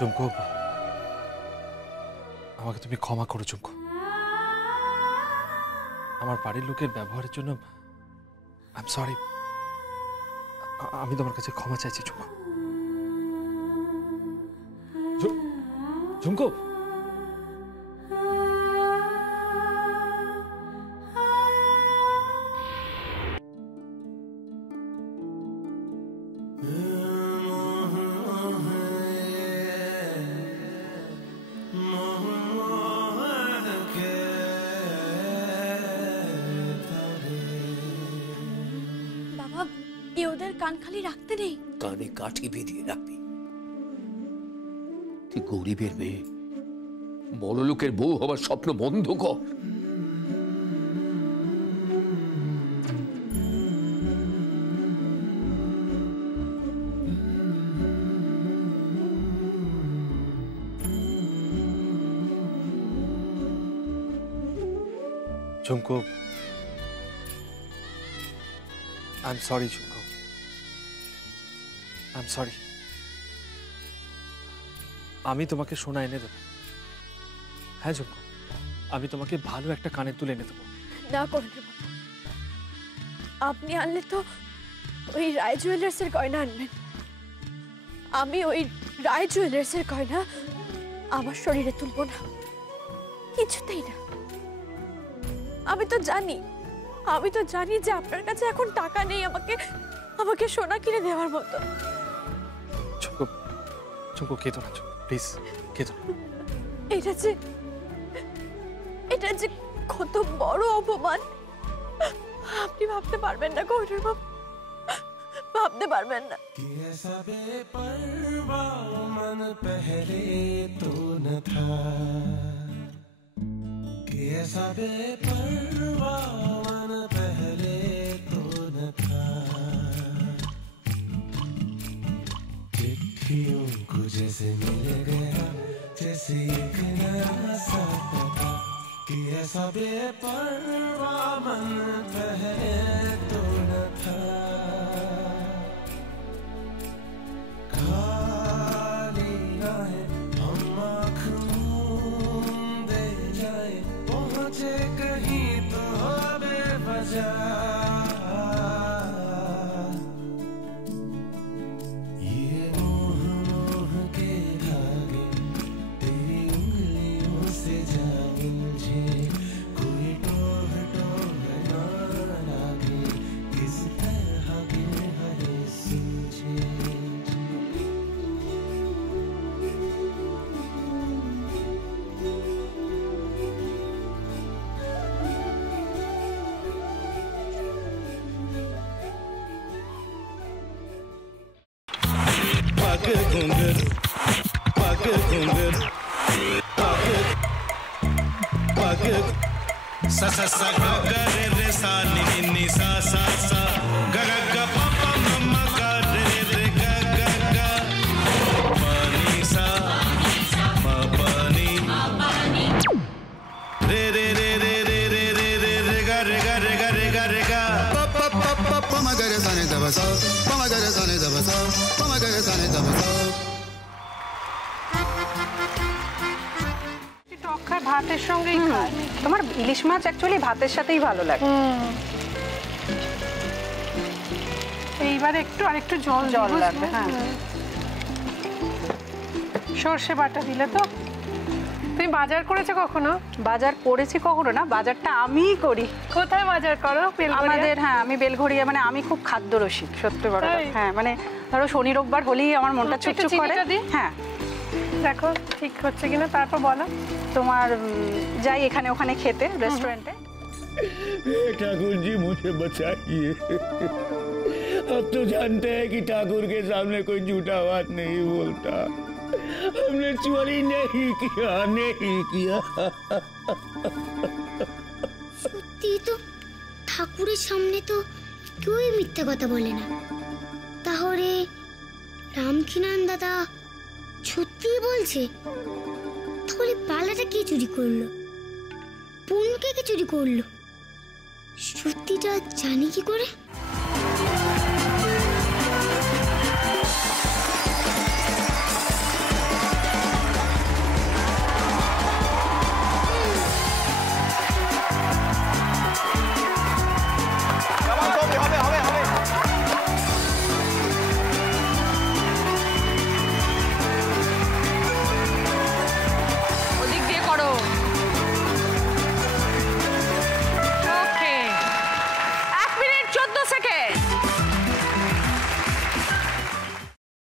চুমকো, আমাকে তুমি ক্ষমা করো চুমকো। আমার বাড়ির লোকের ব্যবহারের জন্য আই এম সরি। আমি তোমার কাছে ক্ষমা চাইছি চুমকো। চুমকো, ওদের কান খালি রাখতে নেই, কানে কাঠি বেঁধিয়ে রাখবি। তুই গরিবের মেয়ে, বড় লোকের বউ হবার স্বপ্ন বন্ধ কর। Chumko, I am sorry Chumko, I am sorry. আমি তোমাকে সোনা এনে দেবো। হ্যাঁ চুমকো, আমি তোমাকে ভালো একটা কানের দুল এনে দেবো। না করুন বাবা, আপনি আনলে তো ওই রায় জুয়েলার্সের গয়না আনবেন। আমি ওই রায় জুয়েলার্সের গয়না আমার শরীরে তুলবো না, কিছুতেই না। আমি তো জানি যে আপনার কাছে এখন টাকা নেই আমাকে সোনা কিনে দেওয়ার মতো। চুমকো, চুমকো কেঁদো না চুমকো, প্লিজ কেঁদো না। এটা যে কত বড় অপমান আপনি ভাবতে পারবেন না গৌরব বাবু, ভাবতে পারবেন না। को जैसे मिल गया जैसे एक नया सा पता कि ऐसा बेपरवाह मन पहले तो न था। खाली राहें हम आँख मूंदे जाए, पहुँचे कहीं तो बेवजह। sa sa sa ga ga re re sa ni ni ni sa sa sa ga ga ga pa pa ma ma ga re re ga ga ga pa ni sa ma pa ni re re re re re re re re re ga re ga re ga re ga re ga pa pa pa pa pa ma ga re sa ni da ba sa pa ma ga re sa ni da ba sa pa ma ga re sa ni da ba sa। ভাতের সঙ্গেই খায়। তোমার ইলিশ মাছ actually ভাতের সাথেই ভালো লাগে। এইবার আরেকটু জল লাগবে। হ্যাঁ, সর্ষে বাটা দিলে তো। তুমি বাজার করেছো কখনো? বাজার করেছি কখনো না, বাজারটা আমিই করি। কোথায় বাজার করো? আমাদের, হ্যাঁ, আমি বেলঘড়িয়া, মানে আমি খুব খাদ্য রসিক, সত্যি বড়। হ্যাঁ, মানে ধরো শনি রোববার হলেই আমার মনটা চুপচুপ করে। হ্যাঁ, দেখো ঠিক হচ্ছে কিনা, তারপর বলো। তোমার যাই এখানে ওখানে খেতে रेस्टोरेंटे। ठाकुर जी मुझे बचाइए, अब तो जानते हैं कि ठाकुर के सामने कोई झूठा बात नहीं बोलता। हमने चोरी नहीं किया। সত্যি তো, ঠাকুরের সামনে তো কেউই মিথ্যা কথা বলে না। তাহলে রামকিনান দাদা সত্যি বলছে? তাহলে পালাটা কে চুরি করলো? বোনকে কে চুরি করলো? সত্যিটা জানি কি করে?